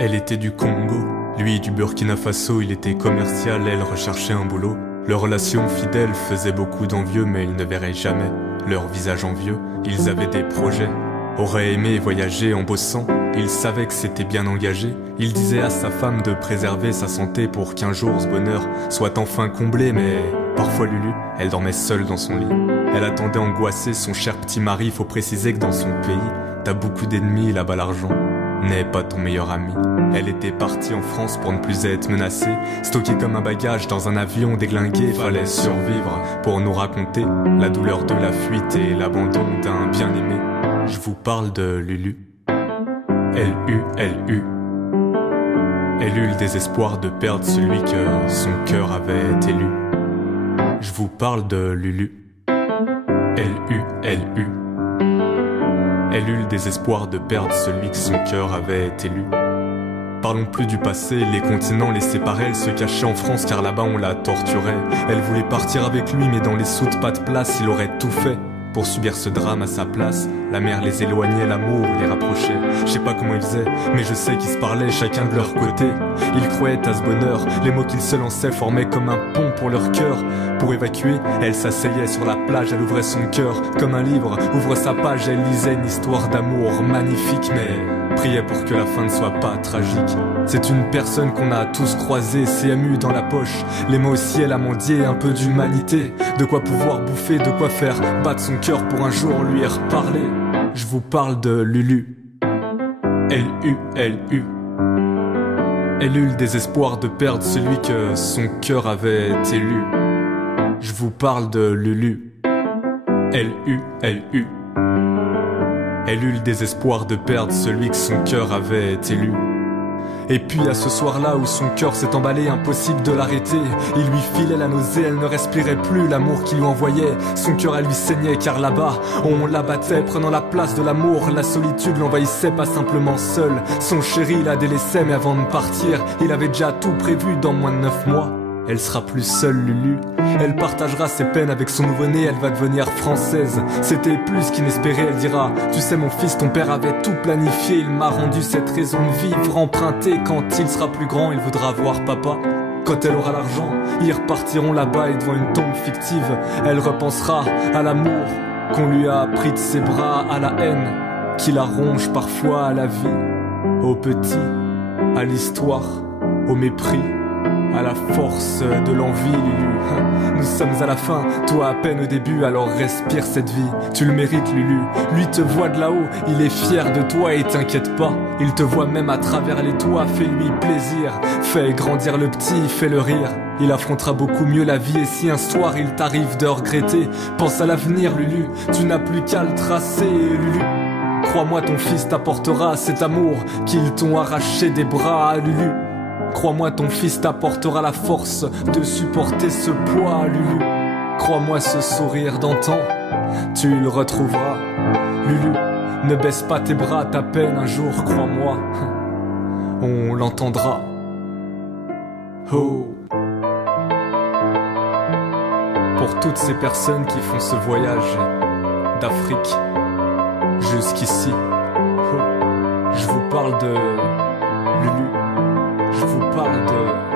Elle était du Congo, lui du Burkina Faso, il était commercial, elle recherchait un boulot. Leur relation fidèle faisait beaucoup d'envieux, mais ils ne verraient jamais leur visage envieux. Ils avaient des projets, auraient aimé voyager en bossant. Il savait que c'était bien engagé. Il disait à sa femme de préserver sa santé pour qu'un jour ce bonheur soit enfin comblé. Mais parfois Lulu, elle dormait seule dans son lit. Elle attendait angoissée son cher petit mari. Faut préciser que dans son pays, t'as beaucoup d'ennemis, là-bas l'argent n'est pas ton meilleur ami. Elle était partie en France pour ne plus être menacée, stockée comme un bagage dans un avion déglingué. Fallait survivre pour nous raconter la douleur de la fuite et l'abandon d'un bien-aimé. Je vous parle de Lulu. L-U-L-U. Elle eut le désespoir de perdre celui que son cœur avait élu. Je vous parle de Lulu. L-U-L-U. Elle eut le désespoir de perdre celui que son cœur avait élu. Parlons plus du passé, les continents les séparaient. Elle se cachait en France car là-bas on la torturait. Elle voulait partir avec lui mais dans les soutes pas de place. Il aurait tout fait pour subir ce drame à sa place. La mer les éloignait, l'amour les rapprochait. Je sais pas comment ils faisaient, mais je sais qu'ils se parlaient chacun de leur côté. Ils croyaient à ce bonheur, les mots qu'ils se lançaient formaient comme un pont pour leur cœur. Pour évacuer, elle s'asseyait sur la plage, elle ouvrait son cœur comme un livre, ouvre sa page, elle lisait une histoire d'amour magnifique, mais priait pour que la fin ne soit pas tragique. C'est une personne qu'on a tous croisée, CMU dans la poche, les mots au ciel à mendier, un peu d'humanité, de quoi pouvoir bouffer, de quoi faire battre son cœur pour un jour lui reparler. Je vous parle de Lulu. L-U-L-U. Elle eut le désespoir de perdre celui que son cœur avait élu. Je vous parle de Lulu. L-U-L-U. Elle eut le désespoir de perdre celui que son cœur avait élu. Et puis à ce soir-là où son cœur s'est emballé, impossible de l'arrêter. Il lui filait la nausée, elle ne respirait plus l'amour qu'il lui envoyait. Son cœur à lui saignait car là-bas, on l'abattait, prenant la place de l'amour. La solitude l'envahissait, pas simplement seul. Son chéri la délaissait, mais avant de partir, il avait déjà tout prévu dans moins de 9 mois. Elle sera plus seule, Lulu. Elle partagera ses peines avec son nouveau-né, elle va devenir française. C'était plus qu'inespéré, elle dira: tu sais mon fils, ton père avait tout planifié. Il m'a rendu cette raison de vivre empruntée. Quand il sera plus grand, il voudra voir papa. Quand elle aura l'argent, ils repartiront là-bas et devant une tombe fictive, elle repensera à l'amour qu'on lui a pris de ses bras, à la haine qui la ronge parfois, à la vie, au petit, à l'histoire, au mépris, à la force de l'envie, Lulu. Nous sommes à la fin, toi à peine au début, alors respire cette vie. Tu le mérites, Lulu. Lui te voit de là-haut, il est fier de toi et t'inquiète pas. Il te voit même à travers les toits, fais-lui plaisir. Fais grandir le petit, fais-le rire. Il affrontera beaucoup mieux la vie et si un soir il t'arrive de regretter, pense à l'avenir, Lulu. Tu n'as plus qu'à le tracer, Lulu. Crois-moi, ton fils t'apportera cet amour qu'ils t'ont arraché des bras, Lulu. Crois-moi, ton fils t'apportera la force de supporter ce poids, Lulu. Crois-moi, ce sourire d'antan, tu le retrouveras, Lulu. Ne baisse pas tes bras, ta peine un jour, crois-moi, on l'entendra. Oh. Pour toutes ces personnes qui font ce voyage d'Afrique jusqu'ici, oh. Je vous parle de Lulu. Je vous parle de